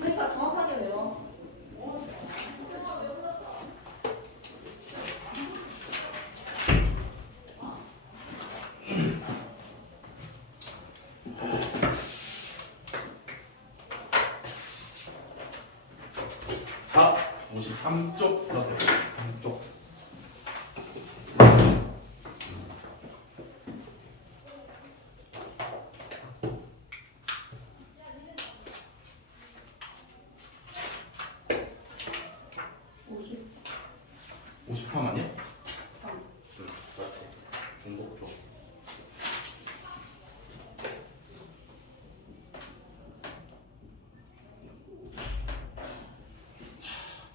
그러니까 정확하게 외워. 53쪽 플러스 3쪽. 오십. 53 아니야? 3. 그렇지. 중복조.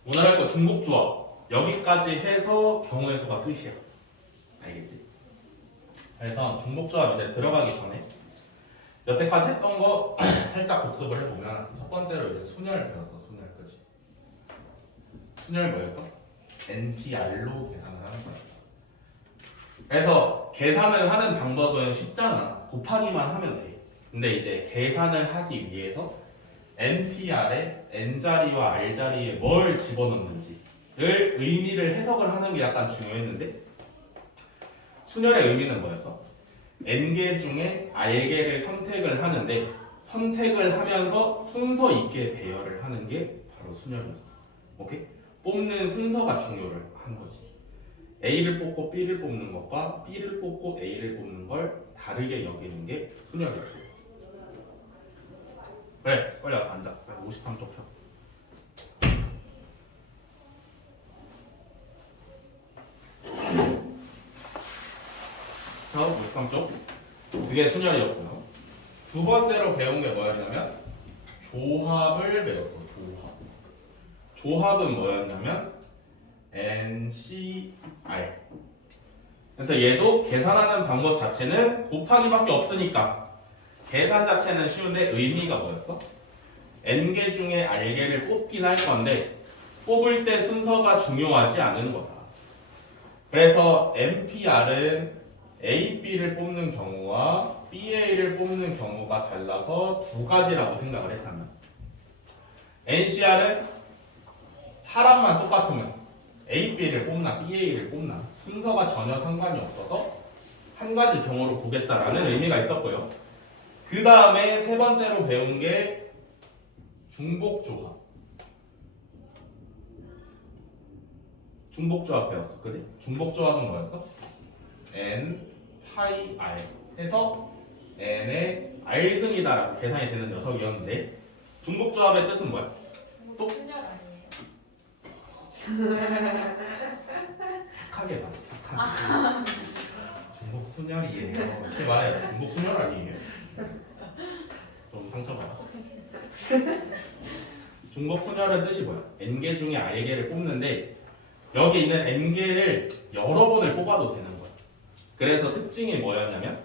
오늘 할 거 중복조합. 여기까지 해서 경우의 수가 끝이야. 알겠지? 그래서 중복조합 이제 들어가기 전에 여태까지 했던 거 살짝 복습을 해보면 첫 번째로 이제 순열 배웠어. 순열. 그치? 순열 뭐였어? NPR로 계산을 하는 거야. 그래서 계산을 하는 방법은 쉽잖아. 곱하기만 하면 돼. 근데 이제 계산을 하기 위해서 NPR에 N자리와 R자리에 뭘 집어넣는지를 의미를 해석을 하는 게 약간 중요했는데 순열의 의미는 뭐였어? N개 중에 R개를 선택을 하는데 선택을 하면서 순서 있게 배열을 하는 게 바로 순열이었어. 오케이? 뽑는 순서가 중요를 한 거지. A를 뽑고 B를 뽑는 것과 B를 뽑고 A를 뽑는 걸 다르게 여기는 게 순열이었고. 그래, 빨리 와서 앉아. 53쪽 펴. 자, 53쪽. 그게 순열이었고요. 두 번째로 배운 게 뭐였냐면 조합을 배웠어. 조합은 뭐였냐면 NCR. 그래서 얘도 계산하는 방법 자체는 곱하기밖에 없으니까 계산 자체는 쉬운데 의미가 뭐였어? N개 중에 R개를 뽑긴 할 건데 뽑을 때 순서가 중요하지 않은 거다. 그래서 NPR은 A, B를 뽑는 경우와 BA를 뽑는 경우가 달라서 두 가지라고 생각을 했다면 NCR은 사람만 똑같으면 A, B를 뽑나 BA를 뽑나 순서가 전혀 상관이 없어서 한 가지 경우로 보겠다라는 의미가 있었고요. 그 다음에 세 번째로 배운 게 중복조합. 중복조합 배웠어. 그지? 중복조합은 뭐였어? N, 파이, R 해서 N의 R승이다라고 계산이 되는 녀석이었는데 중복조합의 뜻은 뭐야? 또 순열 아니에요? 착하게 말해. 착하게. 중복순열이에요. 이렇게 말해야 돼. 중복순열 아니에요. 좀 상처받아. 중복순열의 뜻이 뭐야? N개 중에 R개를 뽑는데 여기 있는 N개를 여러 번을 뽑아도 되는 거야. 그래서 특징이 뭐였냐면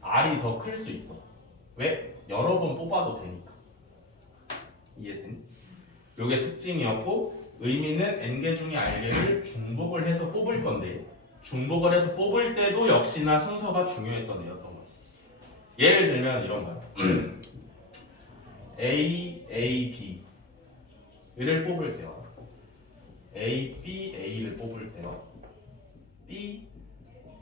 R이 더 클 수 있었어. 왜? 여러 번 뽑아도 되니까. 이해되니? 이게 특징이었고 의미는 N개 중에 R개를 중복을 해서 뽑을 건데 중복을 해서 뽑을 때도 역시나 순서가 중요했던 애였던 거지. 예를 들면 이런 거야. A, A, B를 뽑을 때와 A, B, A를 뽑을 때와 B,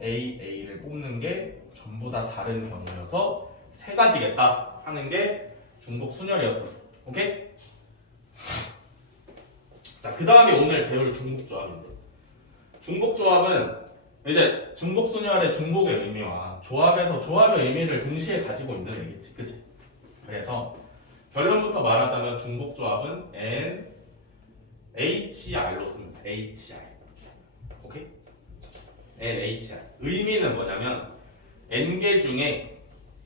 A, A를 뽑는 게 전부 다 다른 경우여서 세 가지겠다 하는 게 중복 순열이었어. 오케이? 자, 그 다음에 오늘 배울 중복조합인데 중복조합은 이제 중복순열의 중복의 의미와 조합에서 조합의 의미를 동시에 가지고 있는 얘기지, 그치? 그래서 결론부터 말하자면 중복조합은 N, HR로 씁니다. HR. 오케이? NHR. 의미는 뭐냐면 N개 중에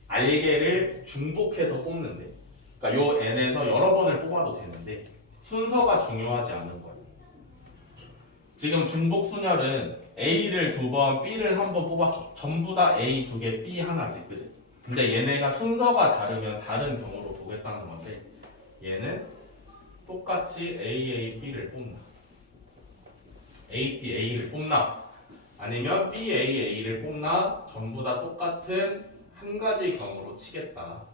R개를 중복해서 뽑는데 그러니까 요 N에서 여러 번을 뽑아도 되는데 순서가 중요하지 않은 거예요. 지금 중복순열은 A를 두 번, B를 한 번 뽑았어. 전부 다 A 두 개, B 하나지, 그지? 근데 얘네가 순서가 다르면 다른 경우로 보겠다는 건데 얘는 똑같이 A, A, B를 뽑나 A, B, A를 뽑나 아니면 B, A, A를 뽑나 전부 다 똑같은 한 가지 경우로 치겠다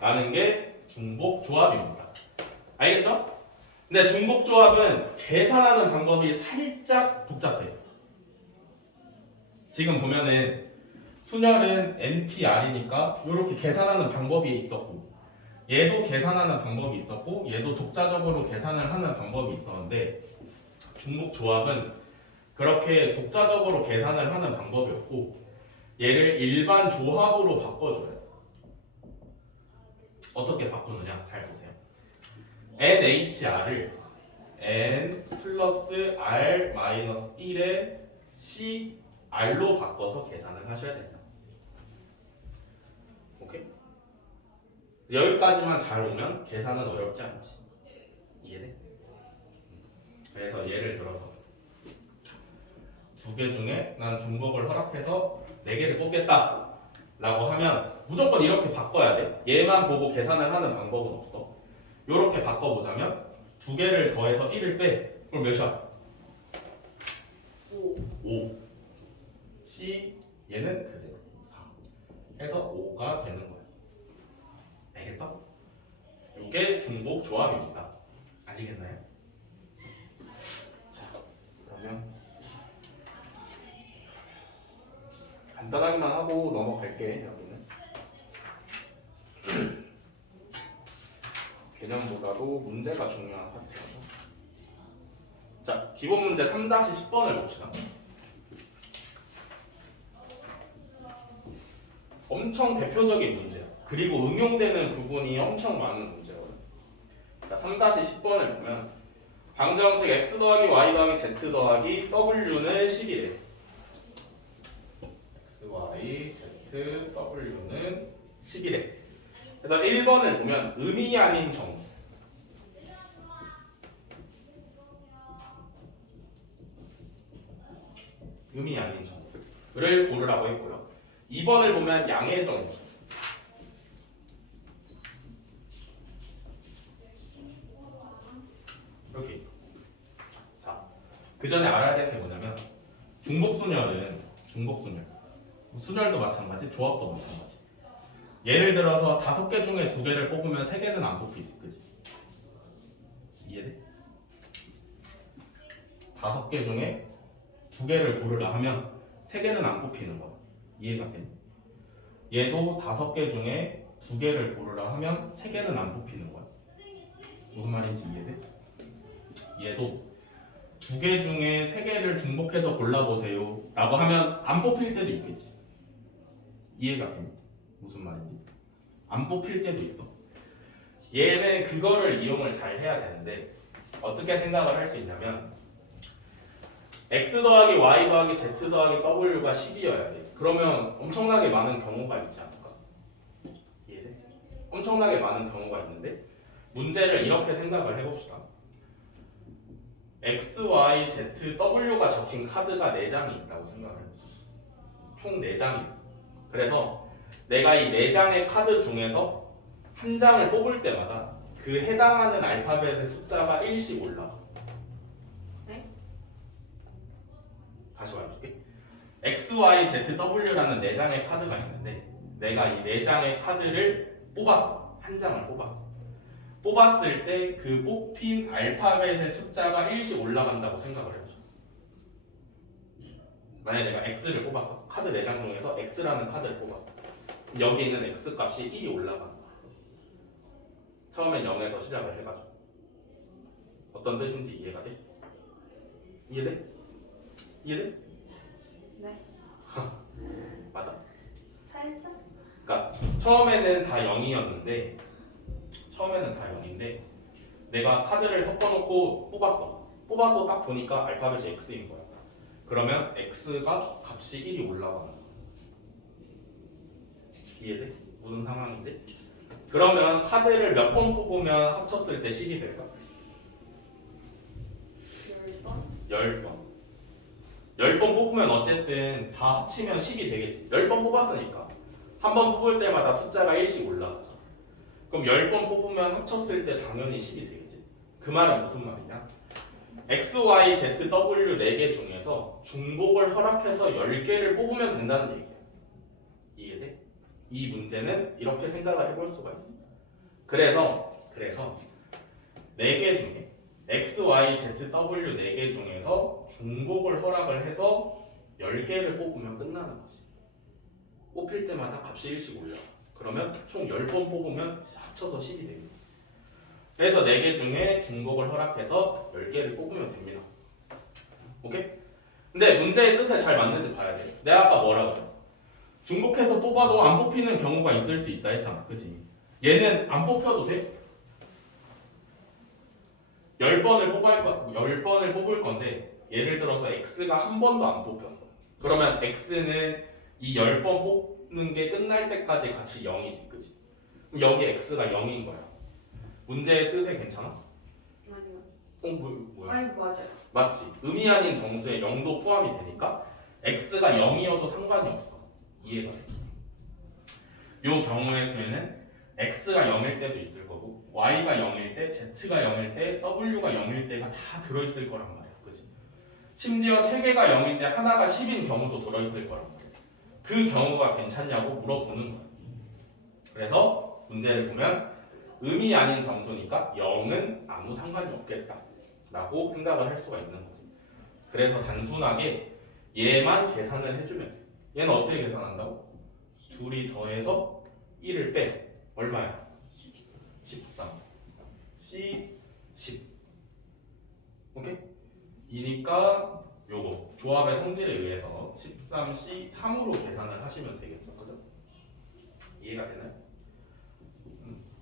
라는 게 중복 조합입니다. 알겠죠? 근데 중복조합은 계산하는 방법이 살짝 복잡해. 지금 보면은 순열은 NPR이니까 이렇게 계산하는 방법이 있었고 얘도 계산하는 방법이 있었고 얘도 독자적으로 계산을 하는 방법이 있었는데 중복조합은 그렇게 독자적으로 계산을 하는 방법이 없고 얘를 일반 조합으로 바꿔줘요. 어떻게 바꾸느냐 잘 보세요. NHR을 N 플러스 R 마이너스 1의 CR로 바꿔서 계산을 하셔야 된다. 오케이? 여기까지만 잘 오면 계산은 어렵지 않지. 이해돼? 그래서 예를 들어서 두 개 중에 난 중복을 허락해서 4개를 뽑겠다 라고 하면 무조건 이렇게 바꿔야 돼. 얘만 보고 계산을 하는 방법은 없어. 이렇게 바꿔보자면 2개를 더해서 1을 빼. 그럼 몇이야? 5. C 얘는 그대로 4. 해서 5가 되는 거야. 알겠어? 이게 중복 조합입니다. 아시겠나요? 자, 그러면 간단하게만 하고 넘어갈게. 여기는 개념보다도 문제가 중요한 파트라서. 자, 기본 문제 3-10번을 봅시다. 엄청 대표적인 문제야. 그리고 응용되는 부분이 엄청 많은 문제거든. 자, 3-10번을 보면 방정식 x 더하기 y 더하기 z 더하기 w는 10이래. x, y, z, w는 10이래. 그래서 1번을 보면 음이 아닌 정수. 음이 아닌 정수를 고르라고 했고요. 2번을 보면 양의 정수. 이렇게 있어. 자, 그 전에 알아야 될 게 뭐냐면 중복순열은 중복순열. 순열도 마찬가지, 조합도 마찬가지. 예를 들어서 5개 중에 2개를 뽑으면 3개는 안 뽑히지, 그지? 이해돼? 5개 중에 2개를 고르라 하면 3개는 안 뽑히는 거야. 이해가 돼? 얘도 5개 중에 2개를 고르라 하면 3개는 안 뽑히는 거야. 무슨 말인지 이해돼? 얘도 2개 중에 3개를 중복해서 골라보세요 라고 하면 안 뽑힐 때도 있겠지. 이해가 되니? 무슨 말인지? 안 뽑힐 때도 있어. 얘는 그거를 이용을 잘 해야 되는데 어떻게 생각을 할 수 있냐면 x 더하기 y 더하기 z 더하기 w가 10이어야 돼. 그러면 엄청나게 많은 경우가 있지 않을까? 이해돼? 엄청나게 많은 경우가 있는데 문제를 이렇게 생각을 해봅시다. x, y, z, w가 적힌 카드가 4장이 있다고 생각을 해봅시다. 총 4장이 있어. 그래서 내가 이 4장의 카드 중에서 한 장을 뽑을 때마다 그 해당하는 알파벳의 숫자가 1씩 올라가. 네? 다시 말해줄게. X, Y, Z, W라는 4장의 카드가 있는데 내가 이 4장의 카드를 뽑았어. 한 장을 뽑았어. 뽑았을 때 그 뽑힌 알파벳의 숫자가 1씩 올라간다고 생각을 해보자. 만약에 내가 X를 뽑았어. 카드 4장 중에서 X라는 카드를 뽑았어. 여기 있는 X 값이 1이 올라가는 거야. 처음엔 0에서 시작을 해가지고. 어떤 뜻인지 이해가 돼? 이해돼? 이해돼? 네. 맞아. 살짝? 그러니까 처음에는 다 0이었는데 처음에는 다 0인데 내가 카드를 섞어놓고 뽑아서 딱 보니까 알파벳이 X인 거야. 그러면 X가 값이 1이 올라가는 거야. 이해돼? 무슨 상황인지? 그러면 카드를 몇 번 뽑으면 합쳤을 때 10이 될까? 10번? 10번. 10번 뽑으면 어쨌든 다 합치면 10이 되겠지. 10번 뽑았으니까 한 번 뽑을 때마다 숫자가 1씩 올라가죠. 그럼 10번 뽑으면 합쳤을 때 당연히 10이 되겠지. 그 말은 무슨 말이냐? X, Y, Z, W 4개 중에서 중복을 허락해서 10개를 뽑으면 된다는 얘기야. 이해돼? 이 문제는 이렇게 생각을 해볼 수가 있어. 그래서 4개 중에 x, y, z, w 4개 중에서 중복을 허락을 해서 10개를 뽑으면 끝나는 거지. 뽑힐 때마다 값이 1씩 올려. 그러면 총 10번 뽑으면 합쳐서 10이 되겠지. 그래서 4개 중에 중복을 허락해서 10개를 뽑으면 됩니다. 오케이? 근데 문제의 뜻에 잘 맞는지 봐야 돼. 내가 아까 뭐라고 했어? 중복해서 뽑아도 안 뽑히는 경우가 있을 수 있다 했잖아. 그치? 얘는 안 뽑혀도 돼? 10번을 뽑을 건데 예를 들어서 x가 한 번도 안 뽑혔어. 그러면 x는 이 10번 뽑는 게 끝날 때까지 값이 0이지. 그치? 그럼 여기 x가 0인 거야. 문제의 뜻에 괜찮아? 아니요. 뭐야? 아니 맞아요. 맞지? 의미 아닌 정수에 0도 포함이 되니까 x가 0이어도 상관이 없어. 이해가 돼? 요 경우의 수에는 x가 0일 때도 있을 거고 y가 0일 때, z가 0일 때, w가 0일 때가 다 들어있을 거란 말이야. 그치? 심지어 3개가 0일 때 하나가 10인 경우도 들어있을 거란 말이야. 그 경우가 괜찮냐고 물어보는 거야. 그래서 문제를 보면 의미 아닌 정수니까 0은 아무 상관이 없겠다 라고 생각을 할 수가 있는 거지. 그래서 단순하게 얘만 계산을 해주면 돼. 얘는 어떻게 계산한다고? 둘이 더해서 1을 빼. 얼마야? 13 C 10. 오케이? 이니까 요거 조합의 성질에 의해서 13C 3으로 계산을 하시면 되겠죠. 그죠? 이해가 되나요?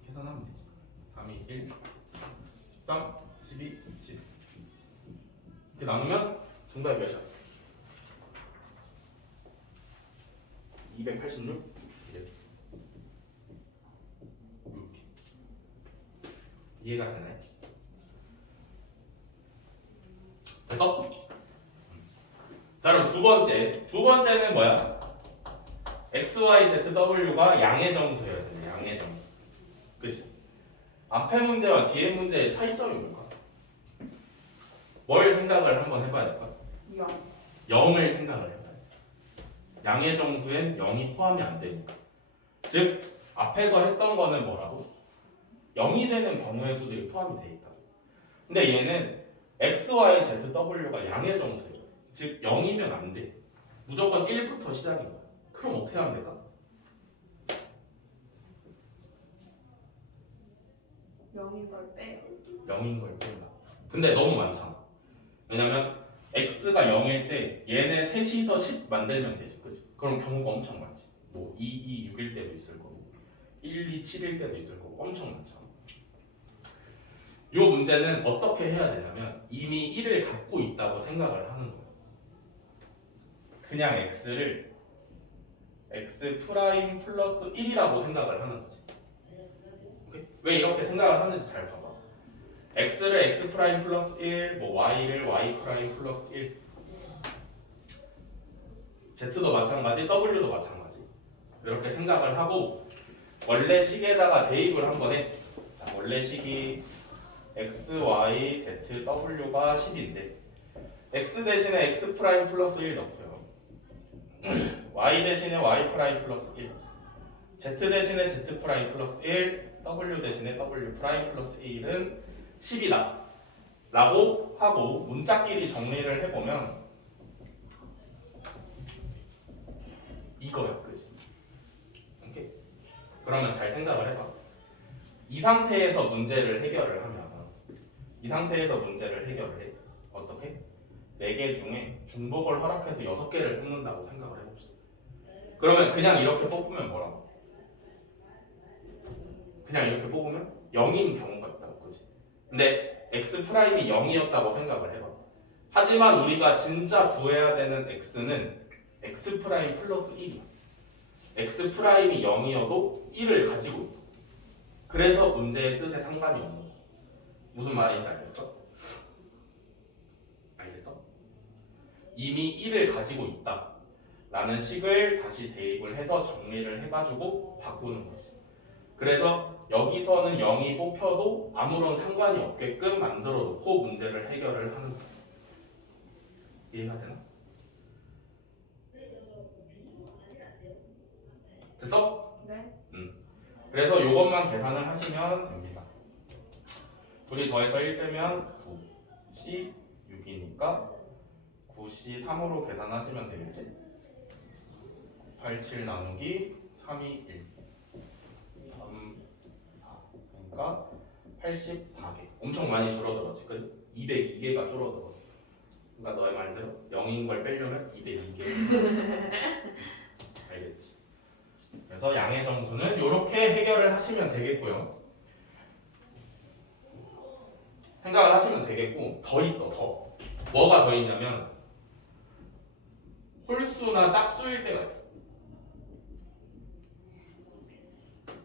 계산하면 되지. 3이 1 13 12 10 이렇게 나누면 정답이 몇이야? 286? 이렇게. 이해가 되나요? 됐어? 자 그럼 두 번째는 뭐야? x, y, z, w가 양의 정수여야 되네. 양의 정수. 그치? 앞에 문제와 뒤에 문제의 차이점이 뭘까? 뭘 생각을 한번 해봐야 될까? 0. 0을 생각을 해봐야 돼. 양의 정수엔 0이 포함이 안 되니까. 즉 앞에서 했던 거는 뭐라고? 0이 되는 경우의 수들이 포함이 돼 있다. 근데 얘는 x, y, z, w가 양의 정수예요. 즉 0이면 안 돼. 무조건 1부터 시작인 거야. 그럼 어떻게 하면 될까? 0인 걸 빼요. 0인 걸 뺀다. 근데 너무 많잖아. 왜냐면 x가 0일 때 얘네 셋이서 10 만들면 되지. 그치? 그럼 경우가 엄청 많지. 뭐 2, 2, 6일 때도 있을 거고 1, 2, 7일 때도 있을 거고 엄청 많잖아. 이 문제는 어떻게 해야 되냐면 이미 1을 갖고 있다고 생각을 하는 거예요. 그냥 x를 x 프라임 플러스 1이라고 생각을 하는 거지. 오케이? 왜 이렇게 생각을 하는지 잘 봐봐. x를 x 프라임 플러스 1, 뭐 y를 y 프라임 플러스 1, z도 마찬가지, w도 마찬가지. 이렇게 생각을 하고 원래 식에다가 대입을 한번 해. 자, 원래 식이 x, y, z, w가 10인데 x 대신에 x 프라임 플러스 1 넣고요. y 대신에 y 프라임 플러스 1, z 대신에 z 프라임 플러스 1, w 대신에 w 프라임 플러스 1은 10이다 라고 하고 문자끼리 정리를 해보면 이거야. 그치? 오케이? 그러면 잘 생각을 해봐. 이 상태에서 문제를 해결을 하면 해. 어떻게? 4개 중에 중복을 허락해서 6개를 뽑는다고 생각을 해봅시다. 그러면 그냥 이렇게 뽑으면 뭐라고? 그냥 이렇게 뽑으면 0인 경우가 있다고. 그치? 근데 x 프라임이 0이었다고 생각을 해봐. 하지만 우리가 진짜 구해야 되는 x는 x 프라임 플러스 1이야. x 프라임이 0이어도 1을 가지고 있어. 그래서 문제의 뜻에 상관이 없는 거야. 무슨 말인지 알겠어? 알겠어? 이미 1을 가지고 있다 라는 식을 다시 대입을 해서 정리를 해가지고 바꾸는 거지. 그래서 여기서는 0이 뽑혀도 아무런 상관이 없게끔 만들어 놓고 문제를 해결을 하는 거야. 이해가 되나? 됐어? 네. 그래서 이것만 계산을 하시면 됩니다. 둘이 더해서 1 빼면 9C 6이니까 9C 3으로 계산하시면 되겠지? 87 나누기 3이 1 3, 4 그러니까 84개 엄청 많이 줄어들었지 그지? 202개가 줄어들었어 그러니까 너의 말대로 0인 걸 빼려면 202개 알겠지? 그래서 양의 정수는 이렇게 해결을 하시면 되겠고요 생각을 하시면 되겠고 더 있어 더 뭐가 더 있냐면 홀수나 짝수일 때가 있어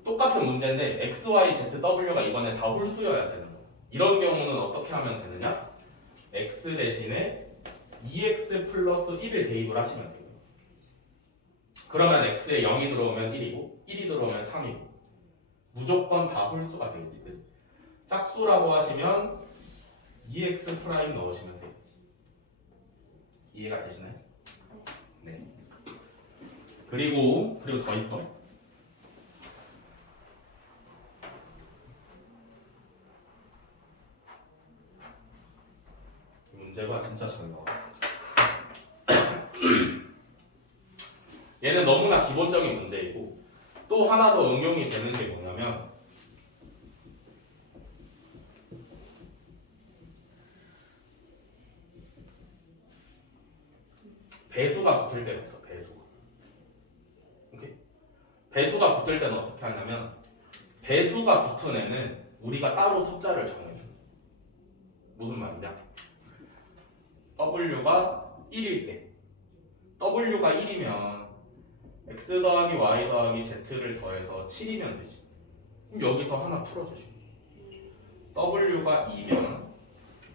똑같은 문제인데 x, y, z, w가 이번에 다 홀수여야 되는 거야 이런 경우는 어떻게 하면 되느냐 x 대신에 2x 플러스 1을 대입을 하시면 돼요 그러면 x에 0이 들어오면 1이고 1이 들어오면 3이고 무조건 다 홀수가 되겠지 그치? 짝수라고 하시면 2x 프라임 넣으시면 되겠지 이해가 되시나요? 네 그리고 더 있어 문제가 진짜 잘 나와 얘는 너무나 기본적인 문제이고 또 하나 더 응용이 되는 게 뭐냐면 배수가 붙을 때가 있어 배수가 오케이? 배수가 붙을 때는 어떻게 하냐면 배수가 붙은 애는 우리가 따로 숫자를 정해줘 무슨 말이냐 W가 1일 때 W가 1이면 X 더하기 Y 더하기 Z를 더해서 7이면 되지 그럼 여기서 하나 풀어주시고 W가 2면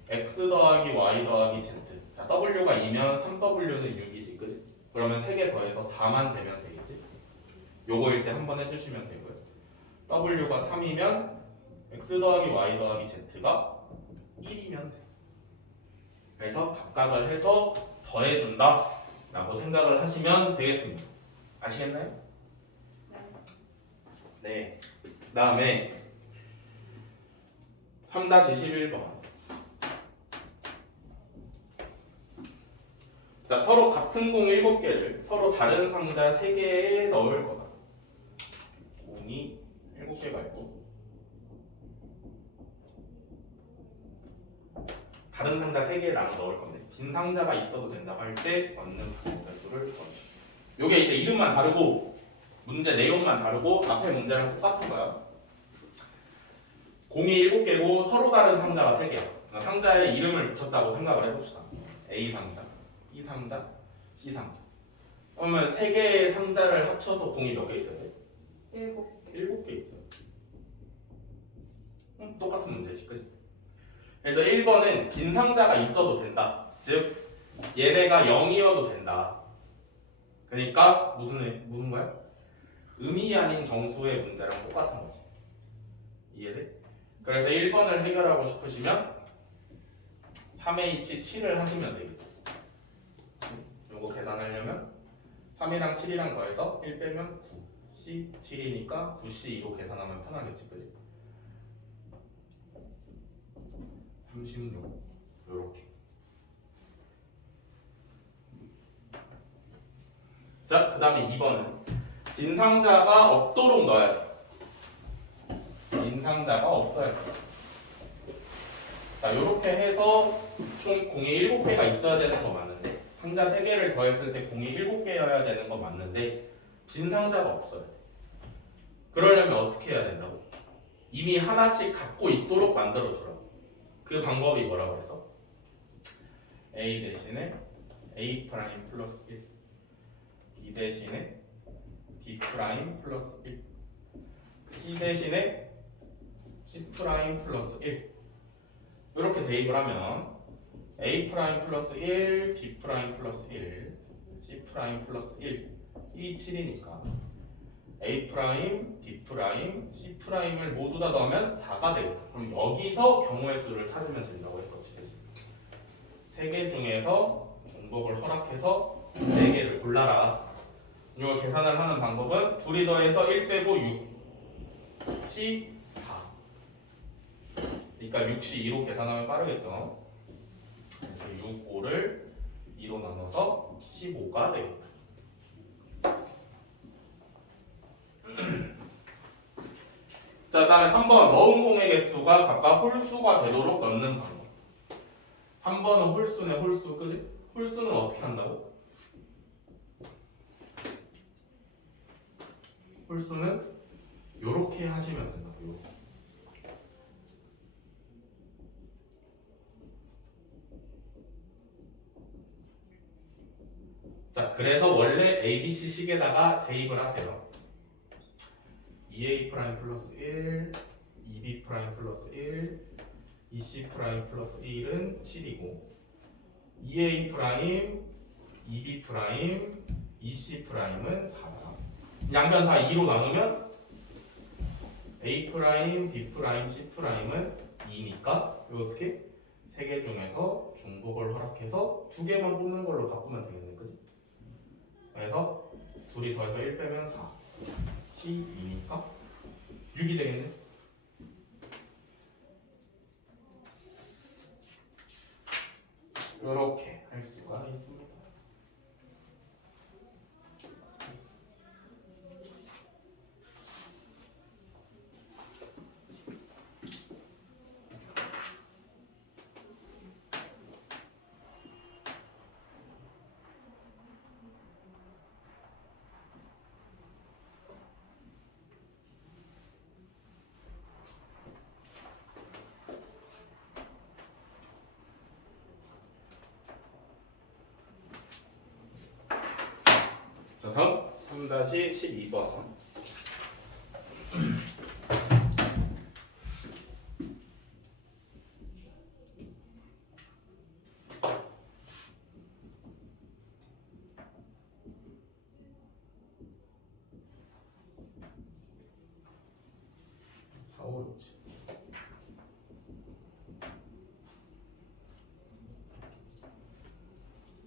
X 더하기 Y 더하기 Z 자 W가 2면 3W는 6이지 그치? 그러면 3개 더해서 4만 되면 되겠지 요거일 때 한번 해주시면 되고요 W가 3이면 X 더하기 Y 더하기 Z가 1이면 돼 그래서 각각을 해서 더해준다 라고 생각을 하시면 되겠습니다 아시겠나요? 네 그 다음에 3-11번 자 서로 같은 공 7개를 서로 다른 상자 3개에 넣을 거다 공이 7개가 있고 다른 상자 3개에 나눠 넣을 건데 빈 상자가 있어도 된다고 할 때 얻는 배수를 구합니다. 요게 이제 이름만 다르고 문제 내용만 다르고 앞에 문제랑 똑같은 거야. 공이 7개고 서로 다른 상자가 3개야. 상자에 이름을 붙였다고 생각을 해봅시다. A 상자, B 상자, C 상자. 그러면 3개의 상자를 합쳐서 공이 몇 개 있어야 돼? 7개 있어요. 똑같은 문제지, 그치? 그래서 1번은 빈 상자가 있어도 된다. 즉 얘네가 0이어도 된다. 그러니까 무슨 거야? 음이 아닌 정수의 문제랑 똑같은 거지. 이해돼? 그래서 1번을 해결하고 싶으시면 3H7을 하시면 되겠죠. 요거 계산하려면 3이랑 7이랑 더해서 1 빼면 9 C 7이니까 9C2로 계산하면 편하겠지, 그지? 36 요렇게. 자, 그 다음에 2번은 빈 상자가 없도록 넣어야 돼. 빈 상자가 없어야 돼. 자, 요렇게 해서 총 공이 7개가 있어야 되는 거 맞는데 상자 3개를 더했을 때 공이 7개여야 되는 거 맞는데 빈 상자가 없어야 돼. 그러려면 어떻게 해야 된다고? 이미 하나씩 갖고 있도록 만들어주라고. 그 방법이 뭐라고 했어? A 대신에 A 프라임 플러스 1 B 대신에 B 프라임 플러스 1 C 대신에 C 프라임 플러스 1 이렇게 대입을 하면 A 프라임 플러스 1 B 프라임 플러스 1 C 프라임 플러스 1 이 7이니까 A 프라임, B 프라임, C 프라임을 모두 다 넣으면 4가 되겠다. 그럼 여기서 경우의 수를 찾으면 된다고 했었지. 3개 중에서 중복을 허락해서 4개를 골라라. 이걸 계산을 하는 방법은 둘이 더해서 1 빼고 6 C 4 그러니까 6시 2로 계산하면 빠르겠죠. 그래서 6, 5를 2로 나눠서 15가 되겠다. 자, 그 다음에 3번 넣은 공의 개수가 각각 홀수가 되도록 넣는 방법. 3번은 홀수네 홀수, 그지? 홀수는 어떻게 한다고? 홀수는 요렇게 하시면 된다고. 요렇게. 자, 그래서 원래 ABC 식에다가 대입을 하세요. 2A 프라임 플러스 1, 2B 프라임 플러스 1, 2C 프라임 플러스 1은 7이고 2A 프라임, 2B 프라임, 2C 프라임은 4다. 양변 다 2로 나누면 A 프라임, B 프라임, C 프라임은 2니까 이거 어떻게? 3개 중에서 중복을 허락해서 2개만 뽑는 걸로 바꾸면 되겠네, 그지? 그래서 둘이 더해서 1 빼면 4, C 2니까 6이 되겠네. 이렇게 할 수가 있습니다. 자, 다음 3-12번.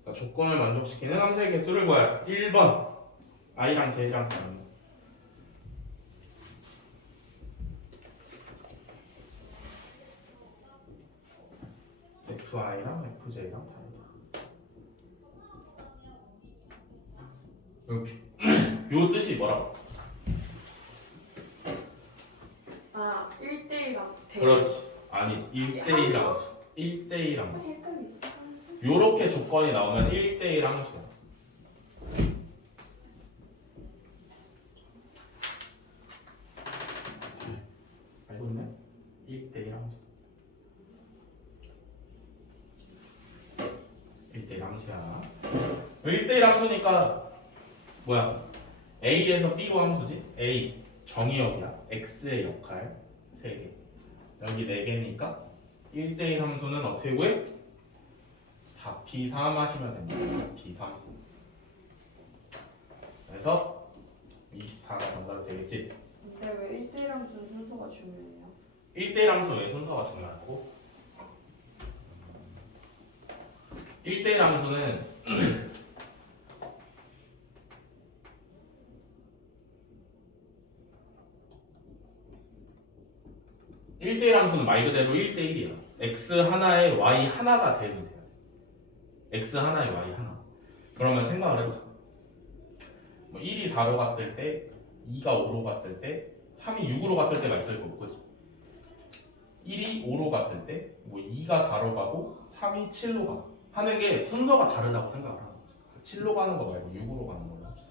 자, 조건을 만족시키는 함수의 개수를 구하라. 1번 i랑 j랑 다른 fi랑 fj랑 다르다. 요 뜻이 뭐라고? 아 1대1랑 그렇지. 아니 1대1 함수. 1대1 함수. 헷갈리지. 요렇게 조건이 나오면 1대1 함수야. 알고 있네? 1대1 함수. 1대1 함수야. 1대1 함수니까 뭐야? A에서 B로 함수지? A 정의역이야. X의 역할 3개. 여기 4개니까 1대1 함수는 어떻게 구해? 4P3 하시면 됩니다. 4P3. 그래서 24가 정답이 되겠지? 근데 왜 1대1 함수는 순서가 중요해요? 1대1 함수 왜 순서가 중요하고? 1대1 함수는 1대1 함수는 말 그대로 1대1이야. x 하나에 y 하나가 되면 돼요. x 하나에 y 하나. 그러면 생각을 해보자. 뭐 1이 4로 갔을 때, 2가 5로 갔을 때, 3이 6으로 갔을 때가 있을 거고, 그치? 1이 5로 갔을 때, 뭐 2가 4로 가고, 3이 7로 가. 하는 게 순서가 다르다고 생각을 하는 거죠. 7로 가는 거 말고 6으로 가는 걸로 합시다.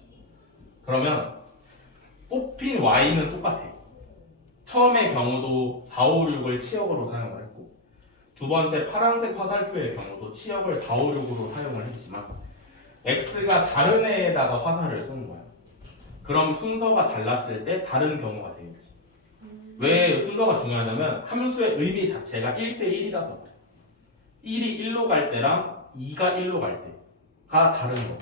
그러면 뽑힌 y는 똑같아. 처음의 경우도 4, 5, 6을 치역으로 사용을 했고 두 번째 파란색 화살표의 경우도 치역을 4, 5, 6으로 사용을 했지만 x가 다른 애에다가 화살을 쏘는 거야. 그럼 순서가 달랐을 때 다른 경우가 되겠지. 왜 순서가 중요하냐면 함수의 의미 자체가 1대1이라서 그래. 1이 1로 갈 때랑 2가 1로 갈 때가 다른 거.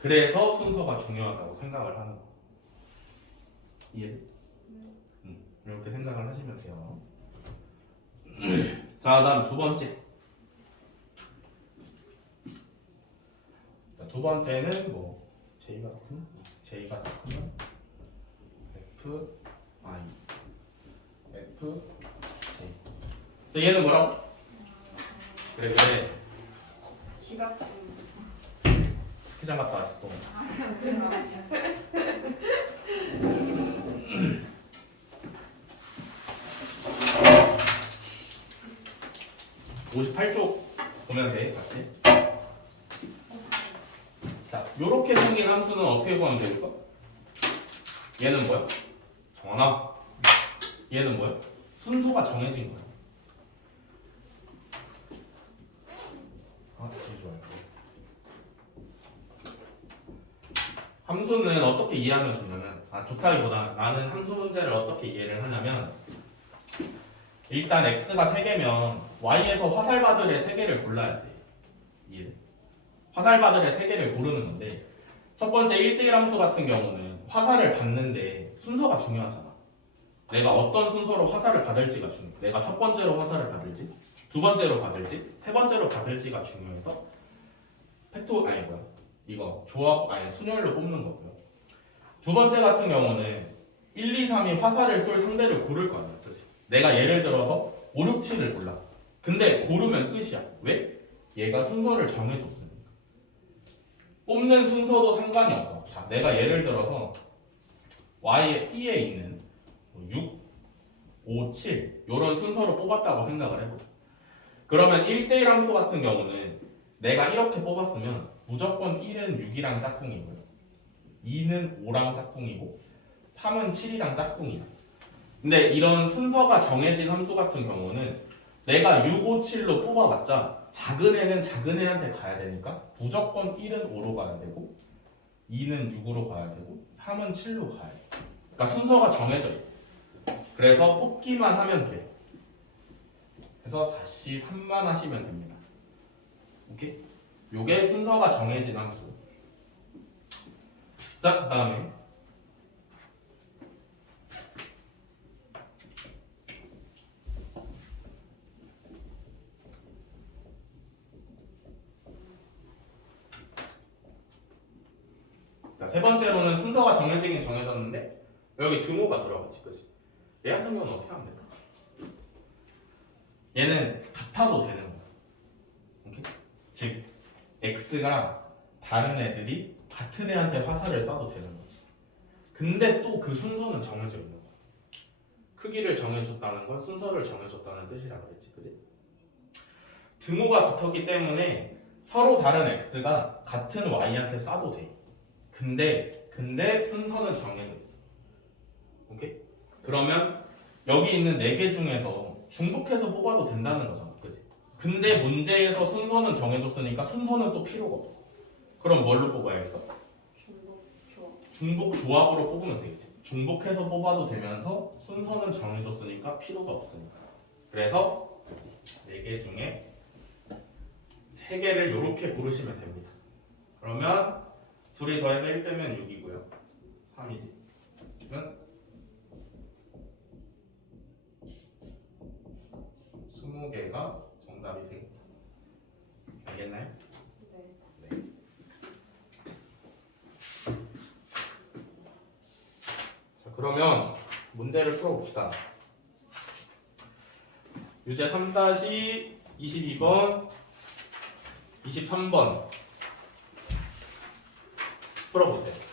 그래서 순서가 중요하다고 생각을 하는 거. 이해돼? 이렇게 생각을 하시면 돼요. 자, 다음 두 번째. 자, 두 번째는 뭐 j가 더 크면 j가 더 크면 f i f j. 자, 얘는 뭐라고? 그래. 지각 중. 스키장 갔다 왔지 또. 58쪽 보면 돼, 같이. 자, 요렇게 생긴 함수는 어떻게 구하면 되겠어? 얘는 뭐야? 정하나? 얘는 뭐야? 순서가 정해진 거야. 되게 좋아요. 함수는 어떻게 이해하면 좋냐면, 좋다기보다 나는 함수 문제를 어떻게 이해를 하냐면, 일단 x가 3개면 y에서 화살바들의 3개를 골라야 돼. 이해? 화살바들의 3개를 고르는 건데, 첫 번째 1대1 함수 같은 경우는 화살을 받는데 순서가 중요하잖아. 내가 어떤 순서로 화살을 받을지가 중요해. 내가 첫 번째로 화살을 받을지, 두 번째로 받을지, 세 번째로 받을지가 중요해서 이거 순열로 뽑는 거고요. 두 번째 같은 경우는 1, 2, 3이 화살을 쏠 상대를 고를 거 아니야. 그치? 내가 예를 들어서 5, 6, 7을 골랐어. 근데 고르면 끝이야. 왜? 얘가 순서를 정해줬으니까. 뽑는 순서도 상관이 없어. 자, 내가 예를 들어서 B에 있는 6, 5, 7 이런 순서로 뽑았다고 생각을 해보자. 그러면 1대1 함수 같은 경우는 내가 이렇게 뽑았으면 무조건 1은 6이랑 짝꿍이고요. 2는 5랑 짝꿍이고 3은 7이랑 짝꿍이야. 근데 이런 순서가 정해진 함수 같은 경우는 내가 6, 5, 7로 뽑아봤자 작은 애는 작은 애한테 가야 되니까 무조건 1은 5로 가야 되고 2는 6으로 가야 되고 3은 7로 가야 돼. 그러니까 순서가 정해져 있어. 그래서 뽑기만 하면 돼. 그래서 4시 3만 하시면 됩니다. 오케이? 요게 순서가 정해진 함수. 자, 그 다음에 세 번째로는 순서가 정해지긴 정해졌는데 여기 등호가 들어갔지, 그치? 얘 같은 경우는 어떻게 하면 될까? 얘는 같아도 되는 거야. 오케이? 즉 x가 다른 애들이 같은 애한테 화살을 쏴도 되는 거지. 근데 또 그 순서는 정해져 있는 거야. 크기를 정해줬다는 건 순서를 정해줬다는 뜻이라 그랬지, 그치? 등호가 붙었기 때문에 서로 다른 x가 같은 y한테 쏴도 돼. 근데 순서는 정해져 있어. 오케이? 그러면 여기 있는 4개 중에서 중복해서 뽑아도 된다는 거잖아. 그치? 근데 문제에서 순서는 정해줬으니까 순서는 또 필요가 없어. 그럼 뭘로 뽑아야겠어? 중복 조합으로 뽑으면 되겠지. 중복해서 뽑아도 되면서 순서는 정해줬으니까 필요가 없으니까. 그래서 4개 중에 3개를 이렇게 고르시면 됩니다. 그러면 둘이 더해서 1 빼면 6이고요. 3이지. 그러면 20개가 정답이 되겠다. 알겠나요? 네. 자, 그러면 문제를 풀어봅시다. 유제 3-22번, 23번 풀어보세요.